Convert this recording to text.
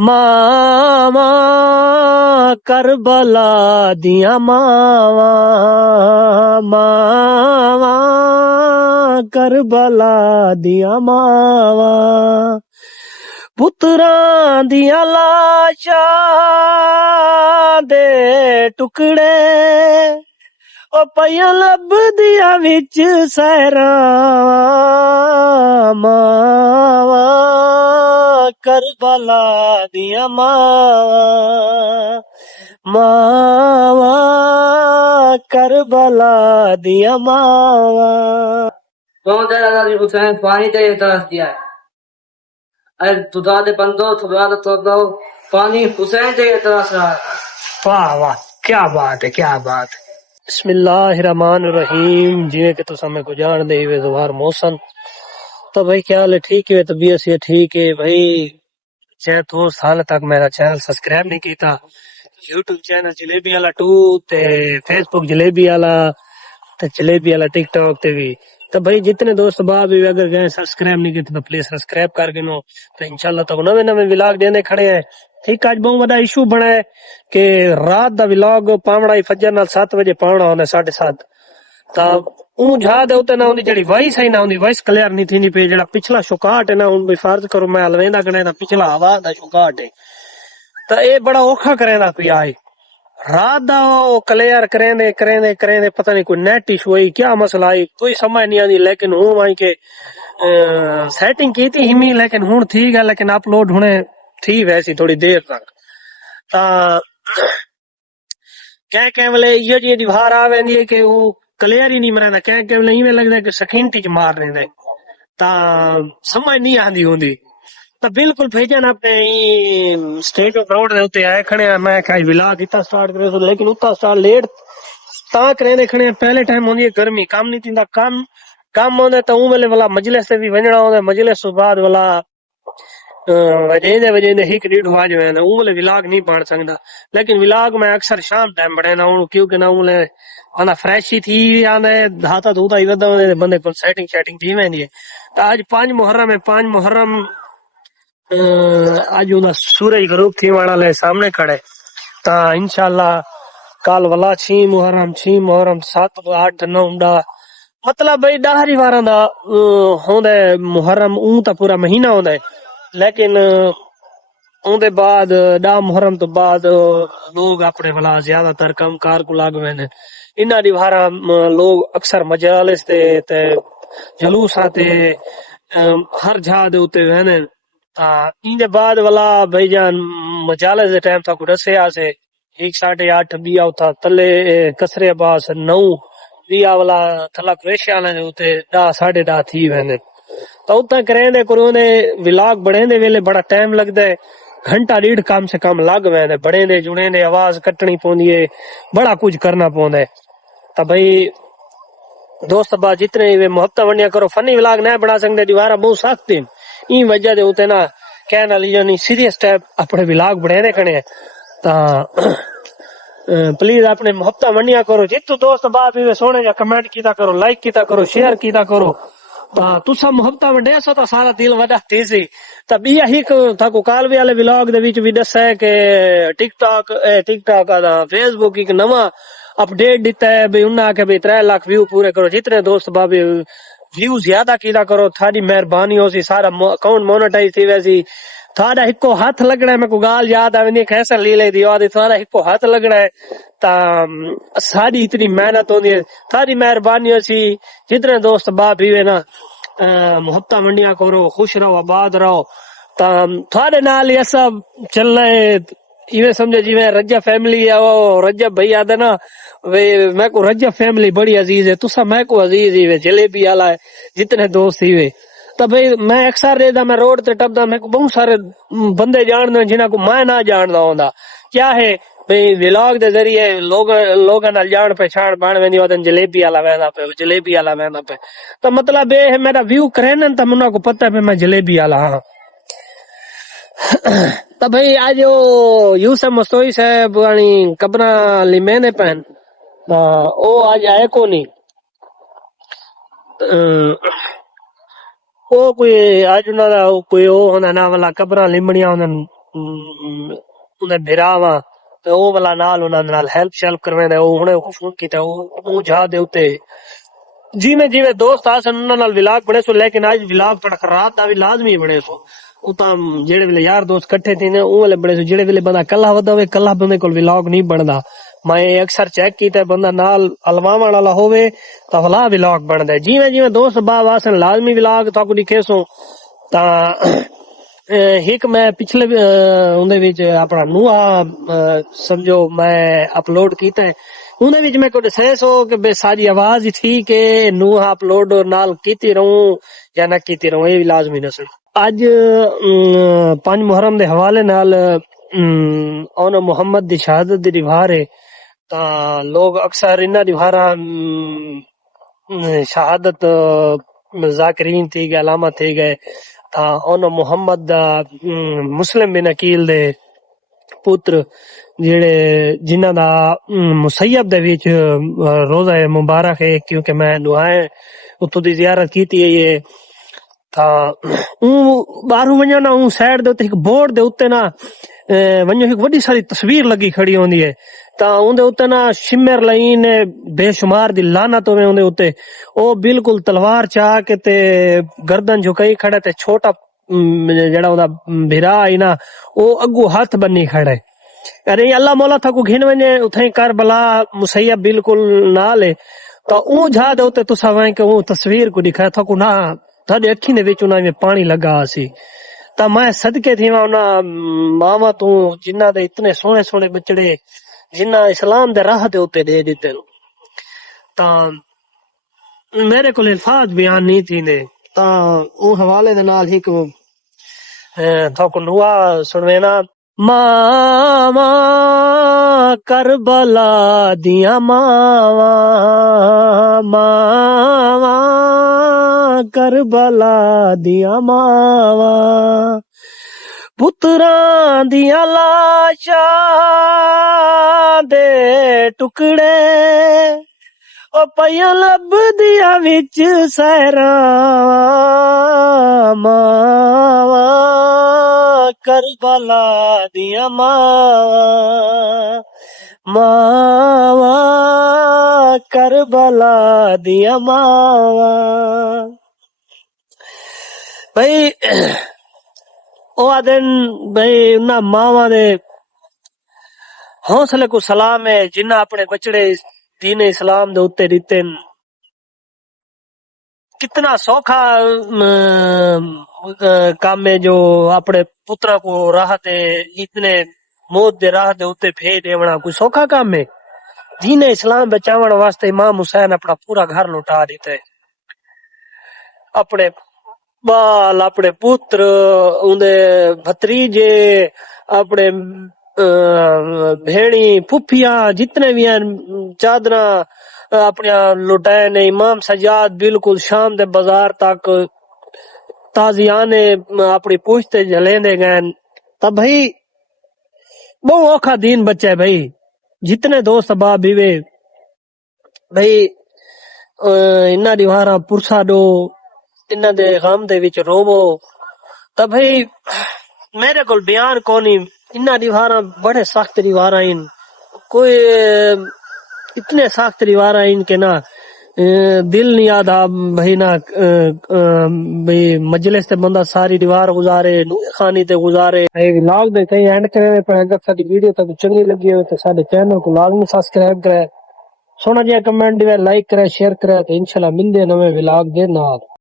मावा करबला दिया मावा, मावा करबला दिया मावा, पुत्रां दिया लाशां दे टुकड़े ओ पईयां लभदियां विच सहरा, मावा करबला दिया मावा, मावा करबला दिया मावा। कौन तेरा दादी हुसैन पानी तेरे तरस दिया है। अरे खुदा दे बंदो खुदा दे तो दो पानी हुसैन तेरे तरस रहा है। वाह वाह, क्या बात है, क्या बात है। बिस्मिल्लाहिर्रहमानिर्रहीम। जिਵੇਂ कि तुसा मेरे को जान दे हुए ज़वार मौसम तो भाई क्या हाल है, ठीक है, तबीयत से ठीक है भाई। 2 साल तक मेरा चैनल सब्सक्राइब नहीं किया, यूट्यूब चैनल जलेबी वाला 2 ते फेसबुक जलेबी वाला ते जलेबी वाला टिकटॉक ते भी। तो भाई जितने दोस्त बाब भी अगर गए सब्सक्राइब नहीं किए तो प्लीज सब्सक्राइब करके नो। तो इंशाल्लाह तो नवे नवे व्लॉग देने खड़े हैं। ठीक, आज बहुत बड़ा इशू बना है कि रात दा व्लॉग पावड़ा ही फजर नाल 7 बजे पावड़ा होना 7:30 ता ऊ जा दे उते ना उनकी जेडी वॉइस है ना उनकी वॉइस क्लियर नहीं थी नहीं पे जेड़ा पिछला शुकाट है ना उन भी फर्ज करो मैं अलवेंदा कने ना पिछला आवाज दा शुकाट है तो ये बड़ा औखा करेंदा पिया है। रात दा क्लियर करेंदे करेंदे करेंदे पता नहीं कोई नेट इशू है क्या मसला है कोई समझ नहीं आती। लेकिन हूं वहीं के सेटिंग की थी हिमी लेकिन हूं ठीक है, लेकिन अपलोड होने थी वैसी थोड़ी देर तक ता कह वेले ये जी दीवार आ वेंदी है कि वो क्लियर ही नहीं मरदा, कह वेले इवें लगदा कि सकिंटी च मार रहे ता समझ नहीं आंदी होंदी। तो बिल्कुल भेजन अपने स्टेट ऑफ रोड दे उत्ते आए खड़े मैं कहा व्लॉग इतना स्टार्ट करे तो लेकिन उतना स्टार्ट लेट ता करे खड़े। पहले टाइम होंदी है गर्मी काम नहीं थींदा, काम होंदे तो वेले वाला मजलिस ते भी वणना होंदा, मजलिस तो बाद वाला वजेंदे वजेंदे 1-1:30 बज वेंदा, वेले व्लॉग नहीं बन सकदा। लेकिन व्लॉग मैं अक्सर शाम टाइम बड़ेना क्योंकि ना वेले आना फ्रेश ही थी आने धाता धूता ही वदा बंदे को सेटिंग शेटिंग थी वेंदी है। तो आज 5 मुहर्रम है, 5 मुहर्रम आज उदा सूरज गरूब थी वाला सामने खड़े ता इंशाल्लाह कल वाला 6 मुहर्रम 7 8 9 मतलब भाई 10 वारा दा होंदा मुहर्रम ऊ ता पूरा महीना होंदा है। लेकिन उनके बाद 10 मुहर्रम तो बाद लोग अपने वाला ज्यादातर कम कार को लाग वेने इन्ना दीवारा लोग अक्सर मजालिस ते जलूस आते हर जा दे उते वेने इंदे बाद वाला भाईजान मजालिस दे टाइम तक रसे आसे 1 8:30 बिया उता तले कसरे अब्बास 9 बिया वाला थला क्रेशिया ने उते 10 10:30 थी वेने तो उतना करेंदे करोंदे व्लॉग बड़ेंदे वेले बड़ा टाइम लगदा है, घंटा 1.5 कम से कम लग वेंदे बड़ेंदे जुड़ेंदे आवाज कटनी पौंदी है, बड़ा कुछ करना पौंदा है। तो भाई दोस्त बा जितने वे मोहब्बत वंडिया करो, फनी व्लॉग ना बना सकते दीवारा बहुत सख्त है ई वजह दे उते ना कहना ली सीरियस टाइप अपने व्लॉग बड़ेने खड़े ता प्लीज अपने मोहब्बत वंडिया करो, जितू दोस्त बा भी सोने जा कमेंट कीता करो, लाइक कीता करो, शेयर कीता करो। तुसा मोहब्बत वंडिया सो तो सारा दिल वड़ा तेजी ता बिया ही ताको काल भी वाले व्लॉग दे विच भी दस्सा है कि टिकटॉक दा फेसबुक एक नवा अपडेट दिता है भाई उन्हें आके भाई 3 लाख व्यू पूरे करो। जितने दोस्त बाबे व्यू ज्यादा कीदा करो थारी मेहरबानी हो सी सारा अकाउंट मोनेटाइज थी वैसी थारा हिको हाथ लगना है। मेरे को गाल याद आवे कैसे ली ले दी आदि थारा हिको हाथ लगना है ता सारी इतनी मेहनत होती है थारी मेहरबानी हो सी। जितने दोस्त बाप भी है ना मोहब्बत मंडिया करो, खुश रहो, आबाद रहो ता थारे नाल ये सब चल रहे इवे समझो जिवे रज्जा फैमिली है वो रज्जब भाई आदे ना वे मैं को रज्जब फैमिली बड़ी अजीज है तुसा मैं को अजीज ही वे जलेबी वाला है जितने दोस्त ही वे। तो भाई मैं अक्सर रहता मैं रोड ते टपदा मैं को बहुत सारे बंदे जानदे जिन्हां को मैं ना जानदा होंदा क्या है भाई व्लॉग दे जरिए लोगां नाल जान पहचान बन वेंदी ओदन जलेबी वाला वेंदा पे जलेबी वाला वेंदा पे तो मतलब ये है मेरा व्यू करेन त मुन्ना को पता है मैं जलेबी वाला हां। तो भाई आज वो यूसुफ मस्तोई साहब वाली कब्र लिमेने पहन ओ आज आए को नहीं ओ कोई आज उन्होंने कोई ओ होना ना वाला कब्र लिमणिया उन्होंने ਉਹਦੇ ਭਰਾਵਾਂ ਤੇ ਉਹ ਵਾਲਾ ਨਾਲ ਉਹਨਾਂ ਦੇ ਨਾਲ ਹੈਲਪ ਸ਼ੈਲਪ ਕਰਵਾਉਂਦਾ ਉਹ ਹੁਣੇ ਫੋਨ ਕੀਤਾ ਉਹ ਜਾ ਦੇ ਉੱਤੇ ਜਿਵੇਂ ਜਿਵੇਂ ਦੋਸਤ ਆ ਸਨ ਉਹਨਾਂ ਨਾਲ ਵਿਲਾਗ ਬਣੇ ਸੋ ਲੇਕਿਨ ਅੱਜ ਵਿਲਾਗ ਥੋੜਾ ਰਾਤ ਦਾ ਵੀ ਲਾਜ਼ਮੀ ਬਣੇ ਸੋ ਉਹ ਤਾਂ ਜਿਹੜੇ ਵੇਲੇ ਯਾਰ ਦੋਸਤ ਇਕੱਠੇ थे ਨੇ ਉਹ ਵਾਲੇ ਬਣੇ ਸੋ ਜਿਹੜੇ ਵੇਲੇ ਬੰਦਾ ਕੱਲਾ ਵੱਧਾ ਹੋਵੇ ਕੱਲਾ ਬੰਦੇ ਕੋਲ ਵਿਲਾਗ ਨਹੀਂ ਬਣਦਾ ਮੈਂ ਅਕਸਰ ਚੈੱਕ ਕੀਤਾ ਬੰਦਾ ਨਾਲ ਅਲਵਾਵਾਂ ਵਾਲਾ ਹੋਵੇ ਤਾਂ ਭਲਾ ਵਿਲਾਗ ਬਣਦਾ ਜਿਵੇਂ ਜਿਵੇਂ ਦੋਸਤ ਬਾਬ ਆਸਨ ਲਾਜ਼ਮੀ ਵਿਲਾਗ ਤੁਹਾਨੂੰ ਦਿਖੇ ਸੋ ਤਾਂ ਇੱਕ ਮੈਂ ਪਿਛਲੇ ਉਹਦੇ ਵਿੱਚ ਆਪਣਾ ਨੂਹਾ ਸਮਝੋ ਮੈਂ ਅਪਲੋਡ ਕੀਤਾ ਹੈ ਉਹਦੇ ਵਿੱਚ ਮੈਂ ਕੋਈ ਦੱਸਿਆ ਸੋ ਕਿ ਬੇ ਸਾਡੀ ਆਵਾਜ਼ ਹੀ ਠੀਕ ਹੈ ਨੂਹਾ ਅਪਲੋਡ ਨਾਲ ਕੀਤੀ ਰਹੂੰ ਜਾਂ ਨਾ ਕੀਤੀ ਰਹੂੰ ਇਹ ਵੀ ਲਾਜ਼ਮੀ ਨਸਲ ਅੱਜ 5 ਮੁਹਰਮ ਦੇ ਹਵਾਲੇ ਨਾਲ ਉਹਨਾਂ ਮੁਹੰਮਦ ਦੀ ਸ਼ਹਾਦਤ ਦੀ ਰਿਵਾਰ ਹੈ ਤਾਂ ਲੋਕ ਅਕਸਰ ਇਹਨਾਂ ਰਿਵਾਰਾਂ ਸ਼ਹਾਦਤ ਜ਼ਾਕਰੀਨ थी गए अलामत थी गए ਤਾਂ ਉਹਨਾਂ ਮੁਹੰਮਦ ਦਾ ਮੁਸਲਿਮ ਬਿਨ ਅਕੀਲ ਦੇ ਪੁੱਤਰ ਜਿਹੜੇ ਜਿਨ੍ਹਾਂ ਦਾ ਮੁਸੱਯਬ ਦੇ ਵਿੱਚ ਰੋਜ਼ਾ ਮੁਬਾਰਕ ਹੈ ਕਿਉਂਕਿ ਮੈਂ ਦੁਆਏ ਉੱਥੋਂ ਦੀ ਜ਼ਿਆਰਤ ਕੀਤੀ ਹੈ ਤਾਂ ਉਹ ਬਾਹਰੋਂ ਵੰਜੋ ਨਾ ਉਹ ਸਾਈਡ ਦੇ ਉੱਤੇ ਇੱਕ ਬੋਰਡ ਦੇ ਉੱਤੇ ਨਾ ਵੰਜੋ ਇੱਕ ਵੱਡੀ ਸਾਰੀ ਤਸਵੀਰ ਲੱਗੀ ਖੜੀ ਹੁੰਦੀ ਹੈ ਤਾਂ ਉਹਦੇ ਉੱਤੇ ਨਾ ਸ਼ਿਮਰ ਲਈ ਨੇ ਬੇਸ਼ੁਮਾਰ ਦੀ ਲਾਨਤ ਹੋਵੇ ਉਹਦੇ ਉੱਤੇ ਉਹ ਬਿਲਕੁਲ ਤਲਵਾਰ ਚਾਹ ਕੇ ਤੇ ਗਰਦਨ ਝੁਕਾਈ ਖੜਾ ਤੇ ਛੋਟਾ ਜਿਹੜਾ ਉਹਦਾ ਭਰਾ ਹੈ ਨਾ ਉਹ ਅੱਗੂ ਹੱਥ ਬੰਨੀ ਖੜਾ ਹੈ अरे अल्लाह मौला था को घिन वने उथे करबला मुसैयब बिल्कुल नाल है तो ओ जा दे उते तुसा वए के वो तस्वीर को दिखाया था को ना थाडे अखी दे विच उना में पानी लगा सी ता मैं सदके थीवा उना मावा तू जिन्ना दे इतने सोहने सोहने बचड़े जिन्ना इस्लाम दे राह दे उते दे दिते ता मेरे को अल्फाज बयान नहीं थींदे ता ओ हवाले दे नाल ही को था को नुआ सुनवेना मावा करबला दिया मावा मावा करबला दिया मावा पुत्रां दिया लाशा दे टुकड़े ओ पया लब दिया विच सहरा मावा करबला दिया मावा मावा करबला दिया मावा भाई ओ आदन भाई उन्ना मावा दे हौसले को सलाम है जिन्ना अपने बचड़े दीन इस्लाम दे उत्ते दिते कितना सौखा काम है जो अपने पुत्रा को राह ते इतने मौत दे राह दे उत्ते फेर देवना कोई सौखा काम है दीन इस्लाम बचावन वास्ते इमाम हुसैन अपना पूरा घर लुटा देते अपने बाल अपने पुत्र उनदे भतीजे अपने भेणी फुफिया जितने भी हैं चादरा अपने लुटाए ने इमाम सजाद बिल्कुल शाम दे बाजार तक ताजियाने अपनी पुश्ते जलेंदे गए तब भाई बहु औखा दीन बच्चा है भाई जितने दोस्त बाप बीवे भाई इन्ना दीवारा पुरसा दो इन्ना दे गम दे विच रोवो तब भाई मेरे को बयान कोनी इन्ना दीवारा बड़े सख्त दीवारा इन कोई इतने सख्त दीवारा इनके ना दिल नहीं आता भाई ना भाई मजलिस ते बंदा सारी दीवार गुजारे खानी ते गुजारे व्लॉग दे कहीं एंड करे पर अगर साडी वीडियो तक चंगी लगी हो तो साडे चैनल को लाजमी सब्सक्राइब करे सोना जी कमेंट दे लाइक करे शेयर करे तो इंशाल्लाह मिलदे नवे व्लॉग दे नाल।